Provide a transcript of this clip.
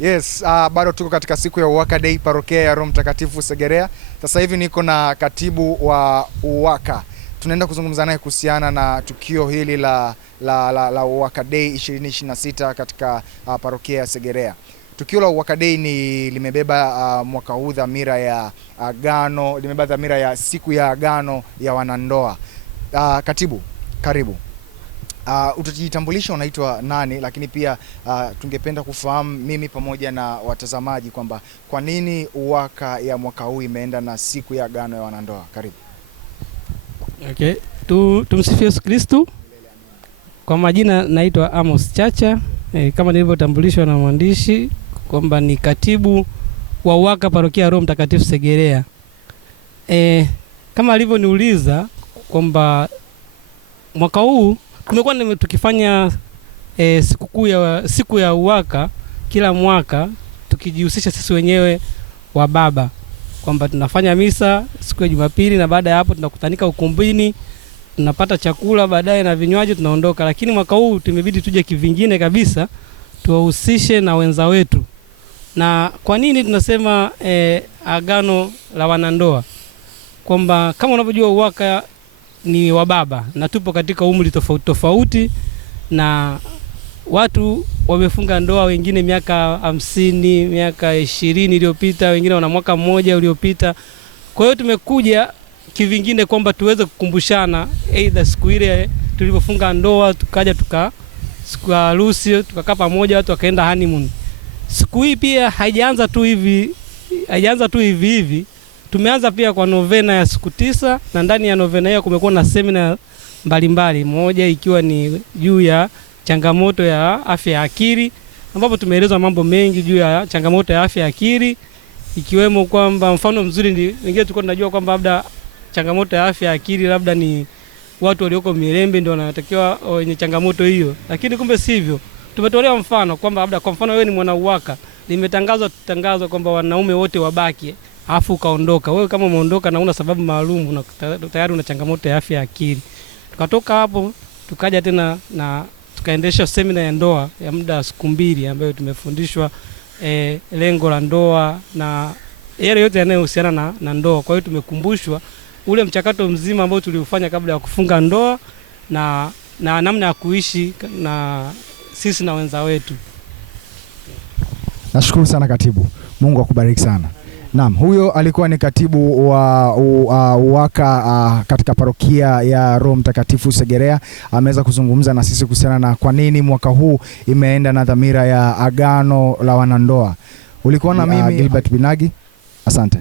Yes, bado tuko katika siku ya UWAKA Day parokia ya Roho Mtakatifu Segerea. Sasa hivi niko na katibu wa UWAKA. Tunaenda kuzungumza naye kuhusiana na tukio hili la UWAKA Day 2026 katika parokia ya Segerea. Tukio la UWAKA Day limebeba mwaka huu dhamira ya agano, limebeba dhamira ya siku ya agano ya wanandoa. Katibu, karibu. Utajitambulisha unaitwa nani, lakini pia tungependa kufahamu mimi pamoja na watazamaji kwamba kwa nini UWAKA ya mwaka huu imeenda na siku ya agano ya wanandoa. Karibu. Okay. Tumsifie Yesu Kristo. Kwa majina naitwa Amos Chacha, kama nilivyotambulishwa na mwandishi kwamba ni katibu wa UWAKA parokia ya Roho Mtakatifu Segerea. Kama alivyoniuliza kwamba mwaka huu tumekuwa tukifanya siku ya UWAKA kila mwaka, tukijihusisha sisi wenyewe wa baba kwamba tunafanya misa siku ya Jumapili, na baada ya hapo tunakutanika ukumbini, tunapata chakula baadaye na vinywaji, tunaondoka. Lakini mwaka huu tumebidi tuje kivingine kabisa, tuwahusishe na wenza wetu. Na kwa nini tunasema agano la wanandoa? Kwamba kama unavyojua UWAKA ni wa baba na tupo katika umri tofauti tofauti, na watu wamefunga ndoa wengine miaka 50, miaka 20 iliyopita, wengine wana mwaka mmoja uliopita. Kwa hiyo tumekuja kivingine kwamba tuweze kukumbushana, aidha siku ile tulivyofunga ndoa tukaja siku ya harusi tukakaa pamoja, watu wakaenda honeymoon. Siku hii pia haijaanza tu hivi. Tumeanza pia kwa novena ya siku 9, na ndani ya novena hiyo kumekuwa na semina mbalimbali, moja ikiwa ni juu ya changamoto ya afya ya akili, ambapo tumeelezwa mambo mengi juu ya changamoto ya afya ya akili, ikiwemo kwamba mfano mzuri ni wengine tulikuwa tunajua kwamba labda changamoto ya afya ya akili labda ni watu walioko Mirembe ndio wanatakiwa wenye changamoto hiyo, lakini kumbe sivyo. Tumetolea mfano kwamba labda kwa mfano wewe ni mwana UWAKA, limetangazwa kwamba wanaume wote wabaki, afu ukaondoka. Wewe kama umeondoka na una sababu maalum na tayari una changamoto ya afya ya akili. Tukatoka hapo tukaja tena na tukaendesha semina ya ndoa ya muda siku 2 ambayo tumefundishwa lengo la ndoa na yale yote yanayohusiana na ndoa. Kwa hiyo tumekumbushwa ule mchakato mzima ambao tuliufanya kabla ya kufunga ndoa na namna ya kuishi na sisi na wenza wetu. Nashukuru sana katibu. Mungu akubariki sana. Naam, huyo alikuwa ni katibu wa UWAKA katika parokia ya Roho Mtakatifu Segerea. Ameweza kuzungumza na sisi kuhusiana na kwa nini mwaka huu imeenda na dhamira ya agano la wanandoa. Ulikuwa na mimi Gilbert Binagi. Asante.